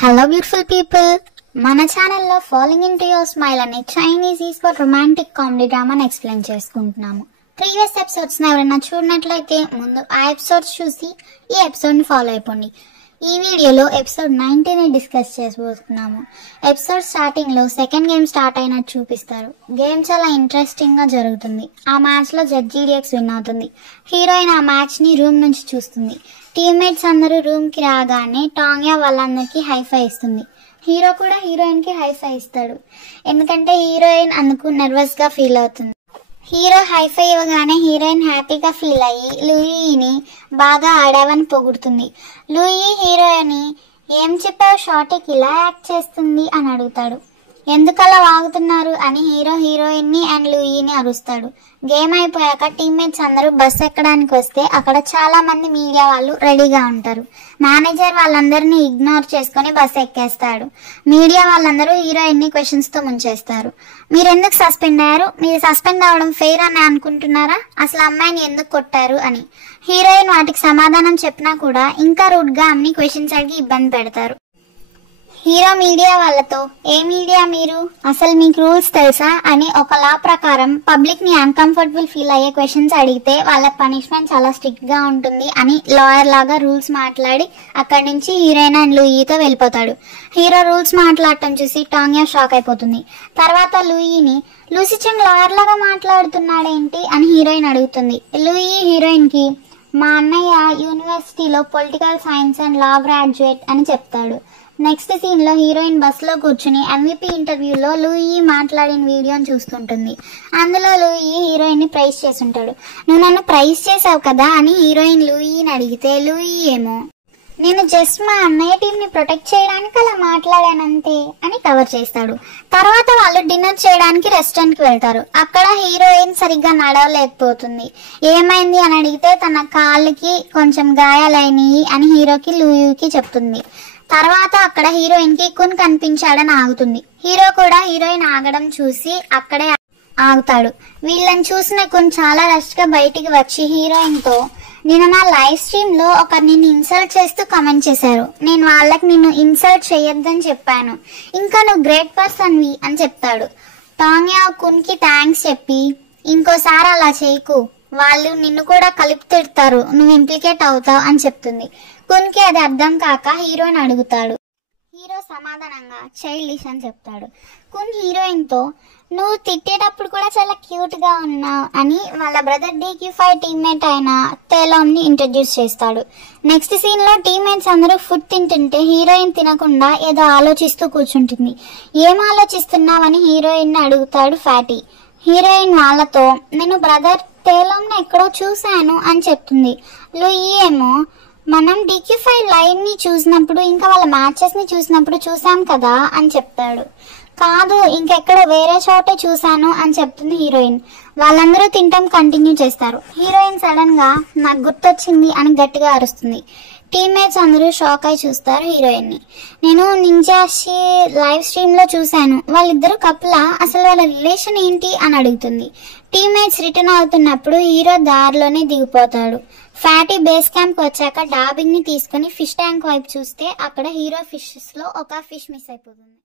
Hello beautiful people. మన ఛానల్లో following into your smile అనే చైనీస్ ఈస్పోర్ట్ రొమాంటిక్ కామెడీ డ్రామాని ఎక్స్ప్లెయిన్ చేసుకుంటున్నాము. ప్రీవియస్ ఎపిసోడ్స్ ఎవరైనా చూడనట్లయితే ముందు ఆ ఎపిసోడ్స్ చూసి ఈ ఎపిసోడ్ని ఫాలో అయిపోండి. ఈ వీడియోలో ఎపిసోడ్ 19ని డిస్కస్ చేసుకుంటున్నాము. ఎపిసోడ్ స్టార్టింగ్లో సెకండ్ గేమ్ స్టార్ట్ అయినట్టు చూపిస్తారు. గేమ్ చాలా ఇంట్రెస్టింగ్గా జరుగుతుంది. ఆ మ్యాచ్లో జడ్జీడిఎక్స్ విన్ అవుతుంది. హీరోయిన్ ఆ మ్యాచ్ని రూమ్ నుంచి చూస్తుంది. టీమ్మేట్స్ అందరూ రూమ్కి రాగానే టాంగ్యా వాళ్ళందరికీ హైఫై ఇస్తుంది. హీరో కూడా హీరోయిన్కి హైఫై ఇస్తాడు. ఎందుకంటే హీరోయిన్ అందుకు నర్వస్గా ఫీల్ అవుతుంది. హీరో హైఫై ఇవ్వగానే హీరోయిన్ హ్యాపీగా ఫీల్ అయ్యి లూయీని బాగా ఆడావని పొగుడుతుంది. లూయీ హీరోయిన్ ఏం చెప్పావు, షార్టీకి ఇలా యాక్ట్ చేస్తుంది అని అడుగుతాడు. ఎందుకలా వాగుతున్నారు అని హీరో హీరోయిన్ని అండ్ లూయీని అరుస్తాడు. గేమ్ అయిపోయాక టీమ్మేట్స్ అందరూ బస్ ఎక్కడానికి వస్తే అక్కడ చాలా మంది మీడియా వాళ్ళు రెడీగా ఉంటారు. మేనేజర్ వాళ్ళందరినీ ఇగ్నోర్ చేసుకుని బస్ ఎక్కేస్తాడు. మీడియా వాళ్ళందరూ హీరోయిన్ని క్వశ్చన్స్ తో ముంచేస్తారు. మీరు ఎందుకు సస్పెండ్ అయ్యారు, మీరు సస్పెండ్ అవ్వడం ఫెయిర్ అని అనుకుంటున్నారా, అసలు అమ్మాయిని ఎందుకు కొట్టారు అని. హీరోయిన్ వాటికి సమాధానం చెప్పినా కూడా ఇంకా రూడ్ గా అన్ని క్వశ్చన్స్ అడిగి ఇబ్బంది పెడతారు. హీరో మీడియా వాళ్ళతో, ఏ మీడియా మీరు, అసలు మీకు రూల్స్ తెలుసా అని ఒక లా ప్రకారం పబ్లిక్ ని అన్కంఫర్టబుల్ ఫీల్ అయ్యే క్వశ్చన్స్ అడిగితే వాళ్ళ పనిష్మెంట్ చాలా స్ట్రిక్ట్ గా ఉంటుంది అని లాయర్ లాగా రూల్స్ మాట్లాడి అక్కడి నుంచి హీరోయిన్ అండ్ లూయీతో వెళ్ళిపోతాడు. హీరో రూల్స్ మాట్లాడటం చూసి టాంగ్యా షాక్ అయిపోతుంది. తర్వాత లూయీని, లూసీ చెంగ్ లాయర్ లాగా మాట్లాడుతున్నాడేంటి అని హీరోయిన్ అడుగుతుంది. లూయీ హీరోయిన్ కి, మా అన్నయ్య యూనివర్సిటీలో political science and law graduate అని చెప్తాడు. నెక్స్ట్ సీన్ లో హీరోయిన్ బస్ లో కూర్చుని MVP ఇంటర్వ్యూలో లూయీ మాట్లాడిన వీడియోని చూస్తుంటుంది. అందులో లూయీ హీరోయిన్ ని ప్రైజ్ చేసుంటాడు. నువ్వు నన్ను ప్రైజ్ చేసావు కదా అని హీరోయిన్ లూయీని అడిగితే లూయీ ఏమో, నేను జస్ట్ మా అన్నయ్య టీం ని ప్రొటెక్ట్ చేయడానికి అలా మాట్లాడానంతే అని కవర్ చేస్తాడు. తర్వాత వాళ్ళు డిన్నర్ చేయడానికి రెస్టారెంట్ కి వెళ్తారు. అక్కడ హీరోయిన్ సరిగ్గా నడవలేకపోతుంది. ఏమైంది అని అడిగితే తన కాళ్ళకి కొంచెం గాయాలైనవి అని హీరోకి లూయీకి చెప్తుంది. తర్వాత అక్కడ హీరోయిన్ కి కున్ కనిపించాడని ఆగుతుంది. హీరో కూడా హీరోయిన్ ఆగడం చూసి అక్కడే ఆగుతాడు. వీళ్ళని చూసిన కున్ చాలా రష్ గా బయటికి వచ్చి హీరోయిన్ తో, నేను నా లైవ్ స్ట్రీమ్ లో ఒకరు నిన్ను ఇన్సల్ట్ చేస్తూ కమెంట్ చేశారు, నేను వాళ్ళకి నిన్ను ఇన్సల్ట్ చేయొద్దని చెప్పాను, ఇంకా నువ్వు గ్రేట్ పర్సన్ వి అని చెప్తాడు. టాంగ్యా కున్ కి థ్యాంక్స్ చెప్పి, ఇంకోసారి అలా చేయకు, వాళ్ళు నిన్ను కూడా కలిపి తిడతారు, నువ్వు ఇంప్లికేట్ అవుతావు అని చెప్తుంది. కున్ కి అది అర్థం కాక హీరోని అడుగుతాడు. హీరో సమాధానంగా చైల్డిష్ అని చెప్తాడు. కున్ హీరోయిన్ తో, నువ్వు తిట్టేటప్పుడు కూడా చాలా క్యూట్ గా ఉన్నావు అని వాళ్ళ బ్రదర్ DQ5 టీమ్మేట్ అయిన తేలామ్ ని ఇంట్రడ్యూస్ చేస్తాడు. నెక్స్ట్ సీన్ లో టీమ్మేట్స్ అందరూ ఫుడ్ తింటుంటే హీరోయిన్ తినకుండా ఏదో ఆలోచిస్తూ కూర్చుంటుంది. ఏం ఆలోచిస్తున్నావని హీరోయిన్ ని అడుగుతాడు ఫ్యాటీ. హీరోయిన్ వాళ్ళతో, నేను బ్రదర్ తేలామ్ ని ఎక్కడో చూశాను అని చెప్తుంది. లూయీ ఏమో, మనం DQ5 లైవ్ ని చూసినప్పుడు ఇంకా వాళ్ళ మ్యాచెస్ ని చూసినప్పుడు చూసాం కదా అని చెప్తాడు. కాదు, ఇంకెక్కడ వేరే చోటే చూసాను అని చెప్తుంది హీరోయిన్. వాళ్ళందరూ తింటాం కంటిన్యూ చేస్తారు. హీరోయిన్ సడన్ గా నాకు గుర్తొచ్చింది అని గట్టిగా అరుస్తుంది. టీమ్మేట్స్ అందరూ షాక్ అయి చూస్తారు హీరోయిన్ ని. నేను నింజాషి లైవ్ స్ట్రీమ్ లో చూశాను, వాళ్ళిద్దరు కపులా, అసలు వాళ్ళ రిలేషన్ ఏంటి అని అడుగుతుంది. టీమ్మేట్స్ రిటర్న్ అవుతున్నప్పుడు హీరో దారిలోనే దిగిపోతాడు. ఫ్యాటీ బేస్ క్యాంప్ వచ్చాక డాబింగ్ ని తీసుకుని ఫిష్ ట్యాంక్ వైపు చూస్తే అక్కడ హీరో ఫిషెస్ లో ఒక ఫిష్ మిస్ అయిపోతుంది.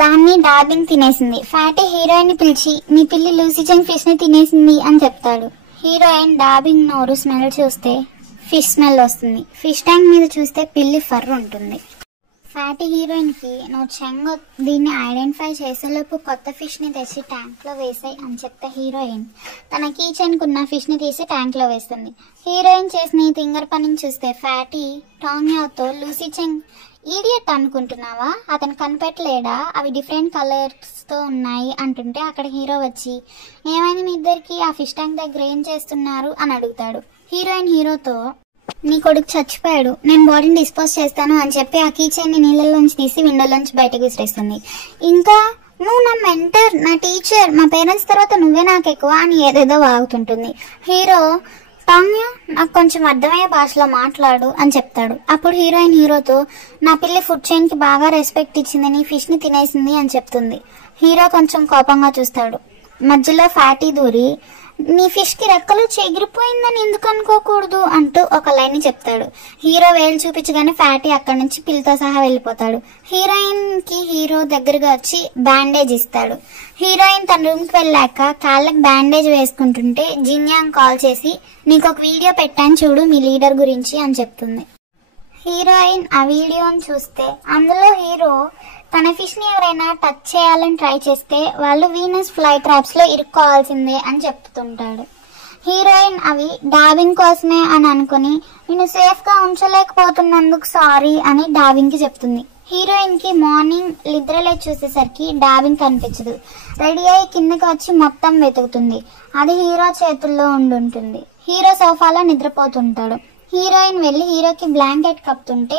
దాన్ని డాబింగ్ తినేసింది. ఫ్యాటీ హీరోయిన్ ని పిలిచి, నీ పిల్లి లూసీ చెంగ్ ఫిష్ ని తినేసింది అని చెప్తాడు. హీరోయిన్ డాబింగ్ నోరు స్మెల్ చూస్తే ఫిష్ స్మెల్ వస్తుంది. ఫిష్ ట్యాంక్ మీద చూస్తే పిల్లి ఫర్ ఉంటుంది. ఫ్యాటీ హీరోయిన్ కి, నువ్వు చెంగ్ దీన్ని ఐడెంటిఫై చేసేలోపు కొత్త ఫిష్ ని తెచ్చి ట్యాంక్ లో వేసాయి అని చెప్తే హీరోయిన్ తన కీచెన్ కున్న ఫిష్ ని తీసి ట్యాంక్ లో వేస్తుంది. హీరోయిన్ చేసిన ఈ తింగర్ పనిని చూస్తే ఫ్యాటీ టాంగ్యాతో, లూసీ చెంగ్ ఈడియట్ అనుకుంటున్నావా, అతను కనిపెట్టలేడా, అవి డిఫరెంట్ కలర్స్ తో ఉన్నాయి అంటుంటే అక్కడ హీరో వచ్చి, ఏమైంది మీ ఇద్దరికి, ఆ ఫిష్ ట్యాంక్ దగ్గర ఏం చేస్తున్నారు అని అడుగుతాడు. హీరోయిన్ హీరోతో, నీ కొడుకు చచ్చిపోయాడు, నేను బాడీని డిస్పోజ్ చేస్తాను అని చెప్పి ఆ కీచైన్ ని నీళ్ళలోంచి తీసి విండోలోంచి బయటకు విసిరేస్తుంది. ఇంకా, నువ్వు నా మెంటర్, నా టీచర్, మా పేరెంట్స్ తర్వాత నువ్వే నాకు ఎక్కువ అని ఏదేదో వాగుతుంటుంది. హీరో, టాంగ్యా నాకు కొంచెం అర్థమయ్యే భాషలో మాట్లాడు అని చెప్తాడు. అప్పుడు హీరోయిన్ హీరోతో, నా పిల్లి ఫుడ్ చైన్ కి బాగా రెస్పెక్ట్ ఇచ్చింది, నీ ఫిష్ ని తినేసింది అని చెప్తుంది. హీరో కొంచెం కోపంగా చూస్తాడు. మధ్యలో ఫ్యాటీ దూరి, నీ ఫిష్ కి రెక్కలు చెగిరిపోయిందని ఎందుకు అనుకోకూడదు అంటూ ఒక లైన్ చెప్తాడు. హీరో వేలు చూపించగానే ఫ్యాటీ అక్కడి నుంచి పిల్లతో సహా వెళ్ళిపోతాడు. హీరోయిన్ కి హీరో దగ్గరగా వచ్చి బ్యాండేజ్ ఇస్తాడు. హీరోయిన్ తన రూమ్ కి వెళ్ళాక కాళ్ళకి బ్యాండేజ్ వేసుకుంటుంటే జిన్యాంగ్ కాల్ చేసి నీకు ఒక వీడియో పెట్టాను చూడు మీ లీడర్ గురించి అని చెప్తుంది. హీరోయిన్ ఆ వీడియోని చూస్తే అందులో హీరో తన ఫిష్ ని ఎవరైనా టచ్ చేయాలని ట్రై చేస్తే వాళ్ళు వీనస్ ఫ్లై ట్రాప్స్ లో ఇరుక్కోవాల్సిందే అని చెప్తుంటాడు. హీరోయిన్ అవి డాబింగ్ కోసమే అని అనుకుని నేను సేఫ్ గా ఉంచలేకపోతున్నందుకు సారీ అని డాబింగ్ కి చెప్తుంది. హీరోయిన్ కి మార్నింగ్ నిద్రలే చూసేసరికి డాబింగ్ కనిపించదు. రెడీ అయ్యి కిందకి వచ్చి మొత్తం వెతుకుతుంది. అది హీరో చేతుల్లో ఉండుంటుంది. హీరో సోఫాలో నిద్రపోతుంటాడు. హీరోయిన్ వెళ్లి హీరోకి బ్లాంకెట్ కప్పుతుంటే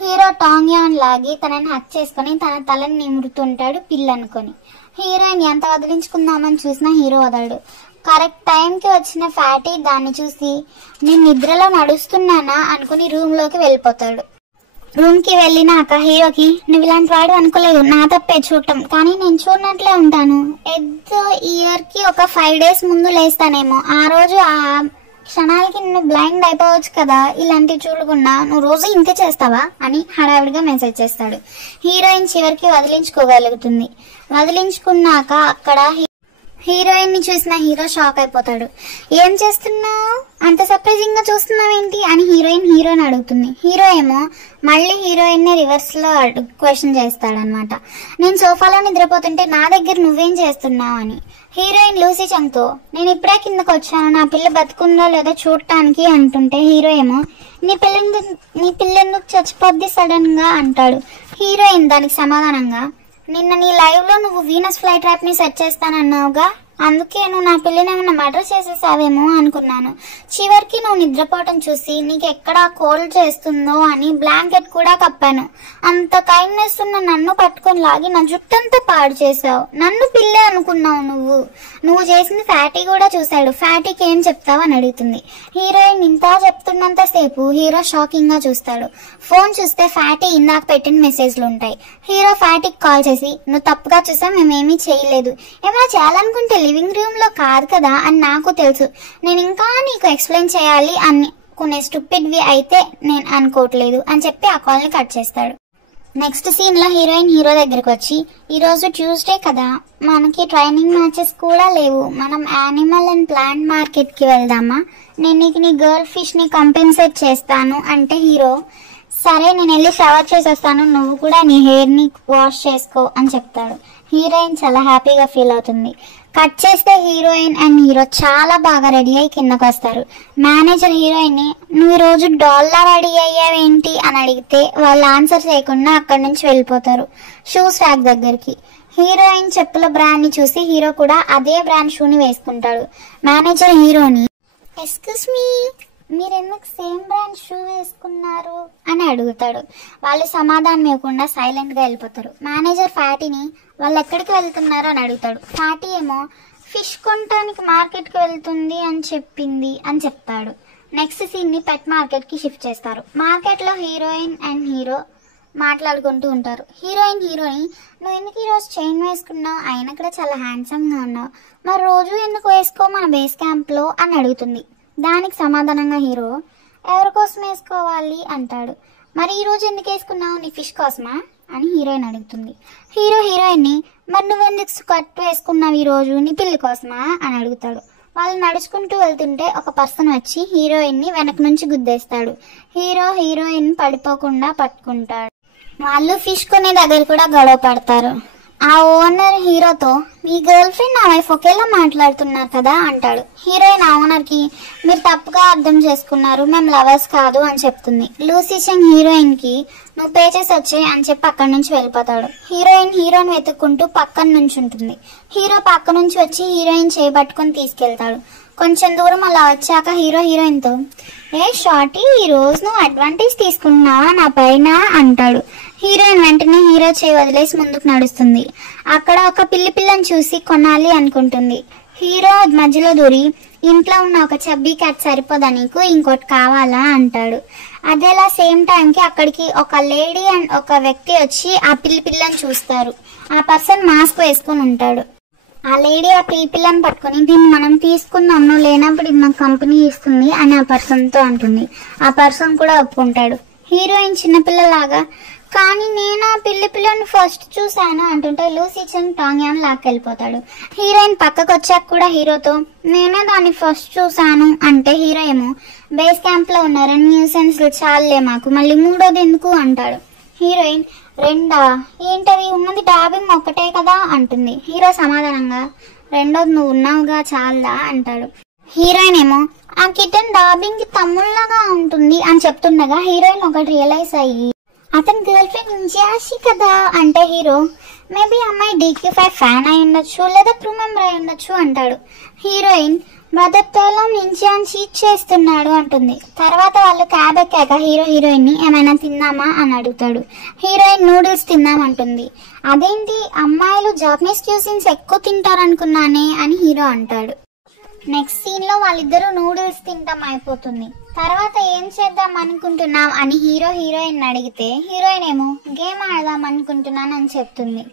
హీరో టాంగ్యాన్ లాగి తనని హక్ చేసుకుని తన తలని నిమురుతుంటాడు పిల్లనుకొని. హీరోయిన్ ఎంత వదిలించుకుందామని చూసినా హీరో వదలడు. కరెక్ట్ టైంకి వచ్చిన ఫ్యాటీ దాన్ని చూసి నేను నిద్రలో నడుస్తున్నానా అనుకుని రూమ్ లోకి వెళ్ళిపోతాడు. రూమ్ కి వెళ్ళినాక హీరోకి నువ్వు ఇలాంటి వాడు అనుకోలేదు, నా తప్పే చూడటం, కానీ నేను చూడనట్లే ఉంటాను. ఇయర్ కి ఒక 5 days ముందు లేస్తానేమో, ఆ రోజు ఆ క్షణాలకి నువ్వు బ్లైండ్ అయిపోవచ్చు కదా, ఇలాంటివి చూడకుండా నువ్వు రోజు ఇంతే చేస్తావా అని హడావిడిగా మెసేజ్ చేస్తాడు. హీరోయిన్ చివరికి వదిలించుకోగలుగుతుంది. వదిలించుకున్నాక అక్కడ హీరోయిన్ ని చూసిన హీరో షాక్ అయిపోతాడు. ఏం చేస్తున్నావు, అంత సర్ప్రైజింగ్ గా చూస్తున్నావేంటి అని హీరోయిన్ అడుగుతుంది. హీరో ఏమో మళ్ళీ హీరోయిన్ ని రివర్స్ లో క్వశ్చన్ చేస్తాడనమాట. నేను సోఫాలో నిద్రపోతుంటే నా దగ్గర నువ్వేం చేస్తున్నావు అని. హీరోయిన్ లూసీ చంగ్తో నేను ఇప్పుడే కిందకు వచ్చాను, నా పిల్ల బతుకుందో లేదో చూడటానికి అంటుంటే హీరో ఏమో నీ పిల్ల ఎందుకు చచ్చిపోద్ది సడన్ గా అంటాడు. హీరోయిన్ దానికి సమాధానంగా నిన్న నీ లైవ్ లో నువ్వు వీనస్ ఫ్లై ట్రాప్ ని సెట్ చేస్తానన్నావుగా, అందుకే నువ్వు నా పిల్లని ఏమన్నా మర్డర్ చేసేసావేమో అనుకున్నాను. చివరికి నువ్వు నిద్రపోవటం చూసి నీకు ఎక్కడ కోల్డ్ చేస్తుందో అని బ్లాంకెట్ కూడా కప్పాను. అంత కైండ్నెస్ ఉన్న నన్ను పట్టుకొని లాగి నా జుట్టంతా పాడు చేసావు. నన్ను పిల్లే అనుకున్నావు నువ్వు చేసింది ఫ్యాటీ కూడా చూశాడు. ఫ్యాటీకి ఏం చెప్తావు అని అడుగుతుంది. హీరోయిన్ ఇంత చెప్తున్నంత సేపు హీరో షాకింగ్ గా చూస్తాడు. ఫోన్ చూస్తే ఫ్యాటీ ఇందాక పెట్టిన మెసేజ్లు ఉంటాయి. హీరో ఫ్యాటీకి కాల్ చేసి నువ్వు తప్పుగా చూసా, మేమేమీ చేయలేదు, ఏమైనా చేయాలనుకుంటే లివింగ్ రూమ్ లో కాదు కదా అని నాకు తెలుసు, నేను ఇంకా నీకు ఎక్స్ప్లెయిన్ చేయాలి అనుకునే స్టూపిడ్వి అయితే నేను అనుకోవట్లేదు అని చెప్పి ఆ కాల్ ని కట్ చేస్తాడు. నెక్స్ట్ సీన్ లో హీరోయిన్ హీరో దగ్గరకు వచ్చి ఈ రోజు ట్యూస్డే కదా, మనకి ట్రైనింగ్ మ్యాచెస్ కూడా లేవు, మనం యానిమల్ అండ్ ప్లాంట్ మార్కెట్ కి వెళ్దామా, నేను నీకు నీ గర్ల్ ఫిష్ ని కంపెన్సేట్ చేస్తాను అంటే హీరో సరే నేను వెళ్ళి షవర్ చేసేస్తాను, నువ్వు కూడా ని హెయిర్ ని వాష్ చేసుకో అని చెప్తాడు. హీరోయిన్ చాలా హ్యాపీగా ఫీల్ అవుతుంది. కట్ చేస్తే హీరోయిన్ అండ్ హీరో చాలా బాగా రెడీ అయ్యి కిందకు వస్తారు. మేనేజర్ హీరోయిన్ ని నువ్వు ఈ రోజు డాల్లా రెడీ అయ్యావేంటి అని అడిగితే వాళ్ళు ఆన్సర్ చేయకుండా అక్కడి నుంచి వెళ్ళిపోతారు షూస్ ర్యాక్ దగ్గరికి. హీరోయిన్ చెప్పుల బ్రాండ్ ని చూసి హీరో కూడా అదే బ్రాండ్ షూని వేసుకుంటాడు. మేనేజర్ హీరోని ఎక్స్క్యూజ్ మీ, మీరెందుకు సేమ్ బ్రాండ్ షూ వేసుకున్నారు అని అడుగుతాడు. వాళ్ళు సమాధానం ఇవ్వకుండా సైలెంట్ గా వెళ్ళిపోతారు. మేనేజర్ ఫ్యాటీని వాళ్ళు ఎక్కడికి వెళ్తున్నారు అని అడుగుతాడు. ఫ్యాటీ ఏమో ఫిష్ కొనడానికి మార్కెట్ కి వెళ్తుంది అని చెప్పింది అని చెప్తాడు. నెక్స్ట్ సీన్ ని పెట్ మార్కెట్ కి షిఫ్ట్ చేస్తారు. మార్కెట్ లో హీరోయిన్ అండ్ హీరో మాట్లాడుకుంటూ ఉంటారు. హీరోయిన్ హీరోని నువ్వు ఎందుకు ఈ రోజు చైన్ వేసుకున్నావు, ఆయన కూడా చాలా హ్యాండ్సమ్ గా ఉన్నావు, మరి రోజు ఎందుకు వేసుకో మన బేస్ క్యాంప్ లో అని అడుగుతుంది. దానికి సమాధానంగా హీరో ఎవరి కోసం వేసుకోవాలి అంటాడు. మరి ఈ రోజు ఎందుకు వేసుకున్నావు, నీ ఫిష్ కోసమా అని హీరోయిన్ అడుగుతుంది. హీరో హీరోయిన్ ని మరి నువ్వెందుకు స్కర్ట్ వేసుకున్నావు ఈ రోజు, నీ పిల్లి కోసమా అని అడుగుతాడు. వాళ్ళు నడుచుకుంటూ వెళ్తుంటే ఒక పర్సన్ వచ్చి హీరోయిన్ ని వెనక నుంచి గుద్దేస్తాడు. హీరో హీరోయిన్ పడిపోకుండా పట్టుకుంటాడు. వాళ్ళు ఫిష్ కొనే దగ్గర కూడా గొడవ పడతారు. ఆ ఓనర్ హీరోతో మీ గర్ల్ ఫ్రెండ్ నా వైఫ్ ఒకేలా మాట్లాడుతున్నారు కదా అంటాడు. హీరోయిన్ ఆ ఓనర్ కి మీరు తప్పుగా అర్థం చేసుకున్నారు, మేము లవర్స్ కాదు అని చెప్తుంది. లూసీ చెంగ్ హీరోయిన్ కి నువ్వు పే చేసి వచ్చాయి అని చెప్పి అక్కడి నుంచి వెళ్ళిపోతాడు. హీరోయిన్ హీరోని వెతుక్కుంటూ పక్కన నుంచి ఉంటుంది. హీరో పక్క నుంచి వచ్చి హీరోయిన్ చేపట్టుకుని తీసుకెళ్తాడు. కొంచెం దూరం అలా వచ్చాక హీరో హీరోయిన్ తో ఏ షార్టీ ఈ రోజు నువ్వు అడ్వాంటేజ్ తీసుకున్నావా నా పైన అంటాడు. హీరోయిన్ వెంటనే హీరో చేయి వదిలేసి ముందుకు నడుస్తుంది. అక్కడ ఒక పిల్లని చూసి కొనాలి అనుకుంటుంది. హీరో మధ్యలో దూరి ఇంట్లో ఉన్న ఒక చబ్బీ క్యాట్ సరిపోదా నీకు, ఇంకోటి కావాలా అంటాడు. అదేలా సేమ్ టైం కి అక్కడికి ఒక లేడీ అండ్ ఒక వ్యక్తి వచ్చి ఆ పిల్లని చూస్తారు. ఆ పర్సన్ మాస్క్ వేసుకుని ఉంటాడు. ఆ లేడీ ఆ పిల్లని పట్టుకొని దీన్ని మనం తీసుకుందాం, నువ్వు లేనప్పుడు ఇది నాకు కంపెనీ ఇస్తుంది అని ఆ పర్సన్ తో అంటుంది. ఆ పర్సన్ కూడా ఒప్పుకుంటాడు. హీరోయిన్ చిన్నపిల్లలాగా కానీ నేను ఆ పిల్లని ఫస్ట్ చూసాను అంటుంటే లూసీ చెన్ టాంగ్యాన్ లాక్కెళ్ళిపోతాడు. హీరోయిన్ పక్కకు వచ్చాక కూడా హీరోతో నేనే దాన్ని ఫస్ట్ చూసాను అంటే హీరో ఏమో బేస్ క్యాంప్ లో ఉన్న 2 న్యూసెన్స్ చాలే మాకు మళ్ళీ మూడోది ఎందుకు అంటాడు. హీరోయిన్ 2 ఏంటది ఉన్నది డాబింగ్ ఒక్కటే కదా అంటుంది. హీరో సమాధానంగా రెండోది నువ్వు ఉన్నావుగా చాలదా అంటాడు. హీరోయిన్ ఏమో ఆ కిటన్ డాబింగ్ కి తమ్ముళ్ళగా ఉంటుంది అని చెప్తుండగా హీరోయిన్ ఒకటి రియలైజ్ అయ్యి అతని గర్ల్ ఫ్రెండ్ ఇంజియాషి కదా అంటే హీరో మేబీ అమ్మాయి DQ5 ఫ్యాన్ అయి ఉండొచ్చు లేదా క్రూ మెంబర్ అయి ఉండొచ్చు అంటాడు. హీరోయిన్ బ్రదర్ తేలం ఇంజియాన్ చీట్ చేస్తున్నాడు అంటుంది. తర్వాత వాళ్ళు క్యాబ్ ఎక్కాక హీరోయిన్ ని ఏమైనా తిందామా అని అడుగుతాడు. హీరోయిన్ నూడిల్స్ తిందామంటుంది. అదేంటి అమ్మాయిలు జాపనీస్ క్యూజిన్స్ ఎక్కువ తింటారనుకున్నానే అని హీరో అంటాడు. నెక్స్ట్ సీన్ లో వాళ్ళిద్దరూ నూడిల్స్ తింటాం అయిపోతుంది. తర్వాత ఏం చేద్దాం అనుకుంటున్నాం అని హీరోయిన్ అడిగితే హీరోయిన్ ఏమో గేమ్ ఆడదాం అనుకుంటున్నాను అని చెప్తుంది.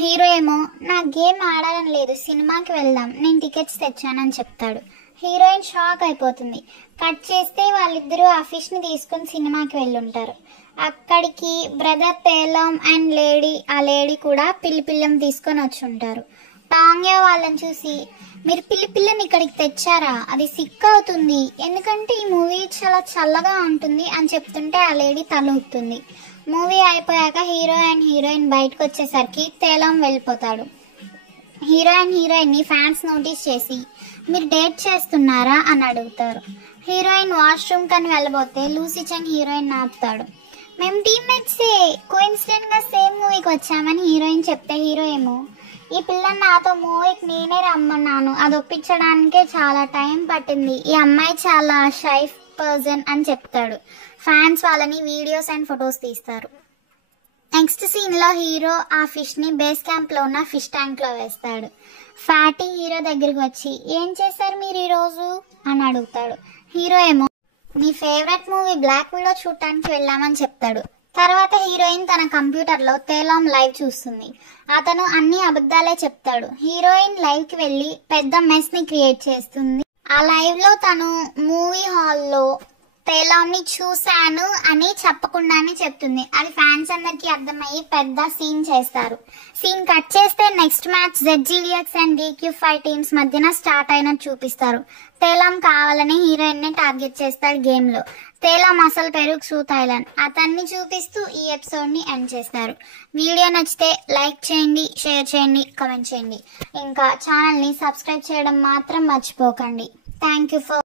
హీరో ఏమో నా గేమ్ ఆడాలని లేదు, సినిమాకి వెళ్దాం, నేను టికెట్స్ తెచ్చానని చెప్తాడు. హీరోయిన్ షాక్ అయిపోతుంది. కట్ చేస్తే వాళ్ళిద్దరూ ఆ ఫిష్ ని తీసుకుని సినిమాకి వెళ్ళుంటారు. అక్కడికి బ్రదర్ తేలం అండ్ ఆ లేడీ కూడా పిల్లం తీసుకొని వచ్చి ఉంటారు. టాంగ్యో వాళ్ళని చూసి మీరు పిల్లని ఇక్కడికి తెచ్చారా, అది సిక్ అవుతుంది, ఎందుకంటే ఈ మూవీ చాలా చల్లగా ఉంటుంది అని చెప్తుంటే ఆ లేడీ తల ఊపుతుంది. మూవీ అయిపోయాక హీరోయిన్ బయటకు వచ్చేసరికి తేలం వెళ్ళిపోతాడు. హీరోయిన్ ని ఫ్యాన్స్ నోటీస్ చేసి మీరు డేట్ చేస్తున్నారా అని అడుగుతారు. హీరోయిన్ వాష్రూమ్ కని వెళ్ళబోతే లూసీ చెన్ హీరోయిన్ ఆపుతాడు. మేము టీమ్మేట్సే, కోఇన్సిడెంట్ గా సేమ్ మూవీకి వచ్చామని హీరోయిన్ చెప్తే హీరో ఏమో ఈ పిల్లని నాతో మూవీకి నేనే రమ్మన్నాను, అది ఒప్పించడానికే చాలా టైం పట్టింది, ఈ అమ్మాయి చాలా షై పర్సన్ అని చెప్తాడు. ఫ్యాన్స్ వాళ్ళని వీడియోస్ అండ్ ఫొటోస్ తీస్తారు. నెక్స్ట్ సీన్ లో హీరో ఆ ఫిష్ ని బేస్ క్యాంప్ లో ఉన్న ఫిష్ ట్యాంక్ లో వేస్తాడు. ఫ్యాటీ హీరో దగ్గరికి వచ్చి ఏం చేశారు మీరు ఈ రోజు అని అడుగుతాడు. హీరో ఏమో మీ ఫేవరెట్ మూవీ బ్లాక్ విడో చూడటానికి వెళ్ళామని చెప్తాడు. తర్వాత హీరోయిన్ తన కంప్యూటర్ లో తేలం లైవ్ చూస్తుంది. అతను అన్ని అబద్ధాలే చెప్తాడు. హీరోయిన్ లైవ్ కి వెళ్లి పెద్ద మెస్ ని క్రియేట్ చేస్తుంది. ఆ లైవ్ లో తను మూవీ హాల్లో తేలం ని చూశాను అని చెప్పకుండానే చెప్తుంది. అది ఫ్యాన్స్ అందరికి అర్థమయ్యి పెద్ద సీన్ చేస్తారు. సీన్ కట్ చేస్తే next match ZGDX and DQ5 teams మధ్యన స్టార్ట్ అయినట్టు చూపిస్తారు. తేలం కావాలని హీరోయిన్ ని టార్గెట్ చేస్తాడు గేమ్ లో. తేలం అసలు పేరు క్షూ థాయిలాండ్ అతన్ని చూపిస్తూ ఈ ఎపిసోడ్ ని ఎండ్ చేస్తారు. వీడియో నచ్చితే లైక్ చేయండి, షేర్ చేయండి, కామెంట్ చేయండి. ఇంకా ఛానల్ ని సబ్స్క్రైబ్ చేయడం మాత్రం మర్చిపోకండి. Thank you for